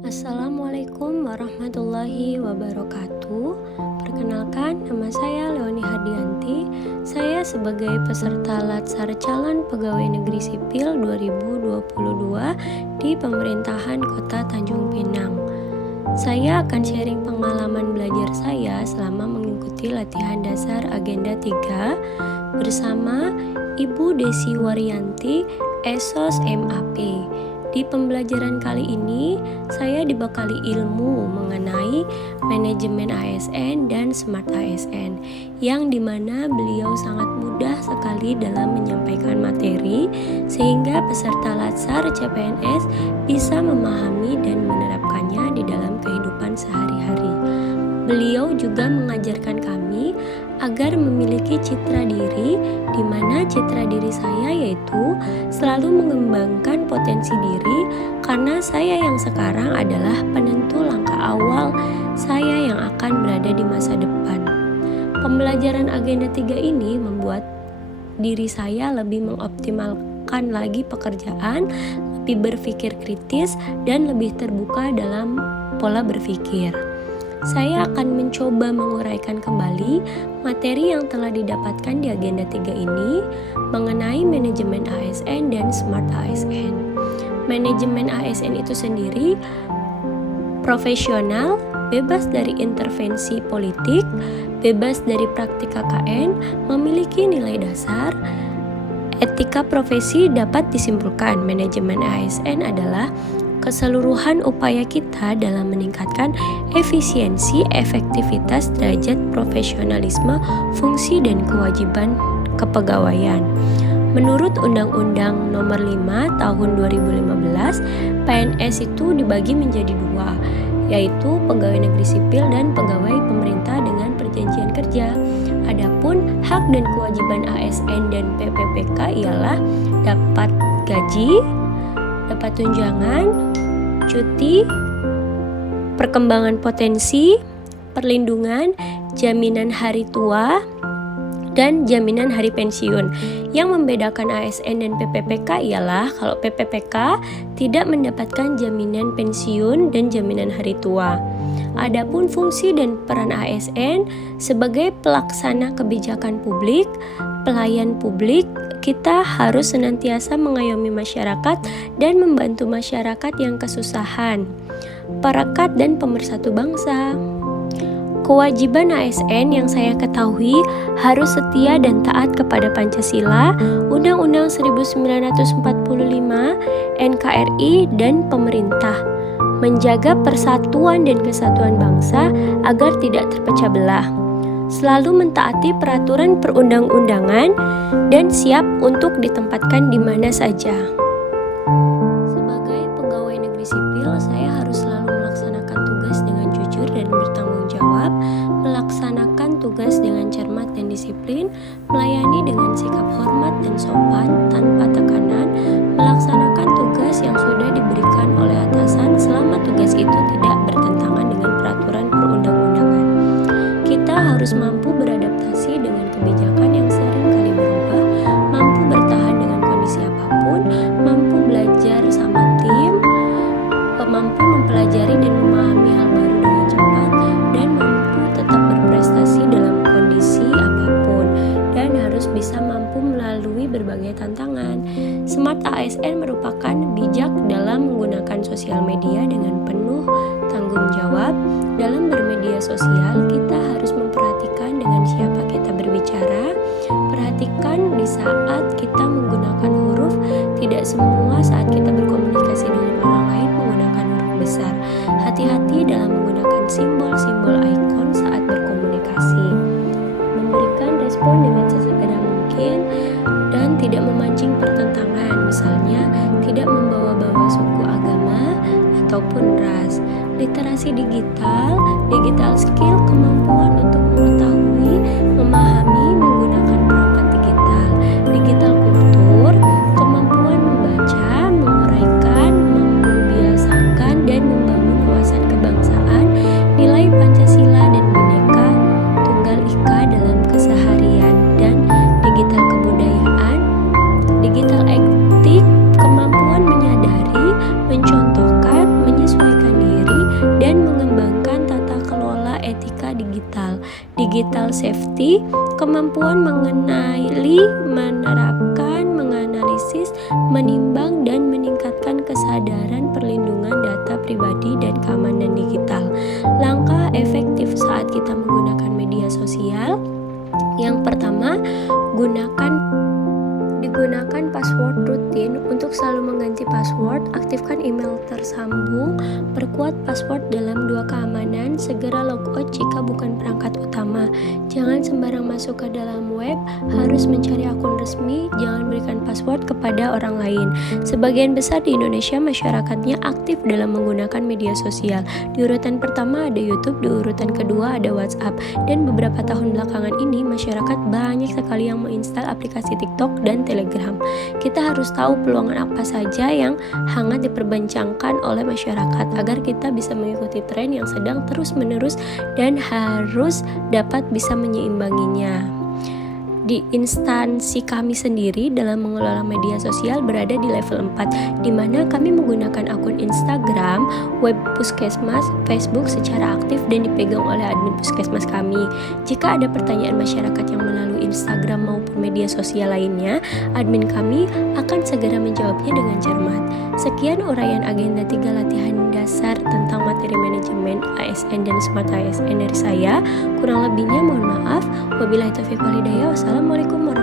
Assalamualaikum warahmatullahi wabarakatuh. Perkenalkan, nama saya Leoni Hardianti. Saya sebagai peserta Latsar Calon Pegawai Negeri Sipil 2022 di Pemerintahan Kota Tanjung Pinang. Saya akan sharing pengalaman belajar saya selama mengikuti latihan dasar Agenda 3 bersama Ibu Desi Waryanti, Esos MAP. Di pembelajaran kali ini, saya dibekali ilmu mengenai manajemen ASN dan Smart ASN, yang dimana beliau sangat mudah sekali dalam menyampaikan materi, sehingga peserta Latsar CPNS bisa memahami dan menerapkannya di dalam kehidupan sehari-hari. Beliau juga mengajarkan kami agar memiliki citra diri, di mana citra diri saya yaitu selalu mengembangkan potensi diri, karena saya yang sekarang adalah penentu langkah awal saya yang akan berada di masa depan. Pembelajaran Agenda 3 ini membuat diri saya lebih mengoptimalkan lagi pekerjaan, lebih berpikir kritis, dan lebih terbuka dalam pola berpikir. Saya akan mencoba menguraikan kembali materi yang telah didapatkan di Agenda 3 ini mengenai manajemen ASN dan Smart ASN. Manajemen ASN itu sendiri profesional, bebas dari intervensi politik, bebas dari praktik KKN, memiliki nilai dasar. Etika profesi dapat disimpulkan manajemen ASN adalah keseluruhan upaya kita dalam meningkatkan efisiensi, efektivitas, derajat profesionalisme, fungsi, dan kewajiban kepegawaian. Menurut Undang-Undang Nomor 5 Tahun 2015, PNS itu dibagi menjadi dua, yaitu pegawai negeri sipil dan pegawai pemerintah dengan perjanjian kerja. Adapun hak dan kewajiban ASN dan PPPK ialah dapat gaji, dapat tunjangan, cuti, perkembangan potensi, perlindungan, jaminan hari tua, dan jaminan hari pensiun. Yang membedakan ASN dan PPPK ialah kalau PPPK tidak mendapatkan jaminan pensiun dan jaminan hari tua. Adapun fungsi dan peran ASN sebagai pelaksana kebijakan publik, pelayan publik, kita harus senantiasa mengayomi masyarakat dan membantu masyarakat yang kesusahan, perekat dan pemersatu bangsa. Kewajiban ASN yang saya ketahui harus setia dan taat kepada Pancasila, Undang-Undang 1945, NKRI, dan pemerintah. Menjaga persatuan dan kesatuan bangsa agar tidak terpecah belah. Selalu mentaati peraturan perundang-undangan dan siap untuk ditempatkan di mana saja. Sebagai pegawai negeri sipil, saya harus selalu melaksanakan tugas dengan jujur dan bertanggung jawab, melaksanakan tugas dengan cermat dan disiplin, melayani dengan sikap hormat dan sopan tanpa tekanan, melaksanakan tugas yang sudah diberikan oleh atasan selama tugas itu tidak bertentangan dengan peraturan perundang-undangan. Kita harus mampu beradaptasi dengan kebijakan yang sering kali berubah, mampu bertahan dengan kondisi apapun, mampu belajar sama tim, mampu mempelajari dan memahami hal baru dengan cepat, dan mampu tetap berprestasi dalam kondisi apapun, dan harus bisa mampu melalui berbagai tantangan. Smart ASN merupakan bijak dalam menggunakan sosial media dengan penuh tanggung jawab. Dalam bermedia sosial, kita harus memperhatikan dengan siapa kita berbicara. Perhatikan di saat kita menggunakan huruf, tidak semua saat kita berkomunikasi dengan orang lain menggunakan huruf besar. Hati-hati dalam menggunakan simbol-simbol ikon saat berkomunikasi. Memberikan respon dengan sesegera mungkin dan tidak memancing pertentangan, misalnya tidak membawa-bawa suku, agama, ataupun ras. Literasi digital skill, kemampuan untuk mengetahui, memahami, menggunakan perangkat digital kultur, kemampuan membaca, menguraikan, membiasakan, dan membangun wawasan kebangsaan, nilai Pancasila dan Bhinneka Tunggal Ika dalam keseharian, dan digital kebudayaan, digital etik, kemampuan menyadari, mencontohkan, menyesuaikan diri, digital safety, kemampuan mengenali, menerapkan, menganalisis, menimbang, dan meningkatkan kesadaran perlindungan data pribadi dan keamanan digital. Langkah efektif saat kita menggunakan media sosial. Yang pertama, digunakan password rutin untuk selalu mengganti password, aktifkan email tersambung, perkuat password dalam 2 keamanan, segera logout jika bukan perangkat utama. Jangan sembarang masuk ke dalam web, harus mencari akun resmi, jangan berikan password kepada orang lain. Sebagian besar di Indonesia masyarakatnya aktif dalam menggunakan media sosial. Di urutan pertama ada YouTube, di urutan kedua ada WhatsApp, dan beberapa tahun belakangan ini masyarakat banyak sekali yang menginstal aplikasi TikTok dan Telegram. Kita harus tahu peluang apa saja yang hangat diperbincangkan oleh masyarakat agar kita bisa mengikuti tren yang sedang terus-menerus dan harus dapat bisa menyeimbanginya. Di instansi kami sendiri dalam mengelola media sosial berada di level 4, di mana kami menggunakan akun Instagram, web puskesmas, Facebook secara aktif dan dipegang oleh admin puskesmas kami. Jika ada pertanyaan masyarakat yang melalui Instagram maupun media sosial lainnya, admin kami akan segera menjawabnya dengan cermat. Sekian uraian agenda 3 latihan dasar tentang materi manajemen ASN dan Smart ASN dari saya. Kurang lebihnya mohon maaf. Wabillahi taufiq wal hidayah. Wassalamualaikum warahmatullahi wabarakatuh.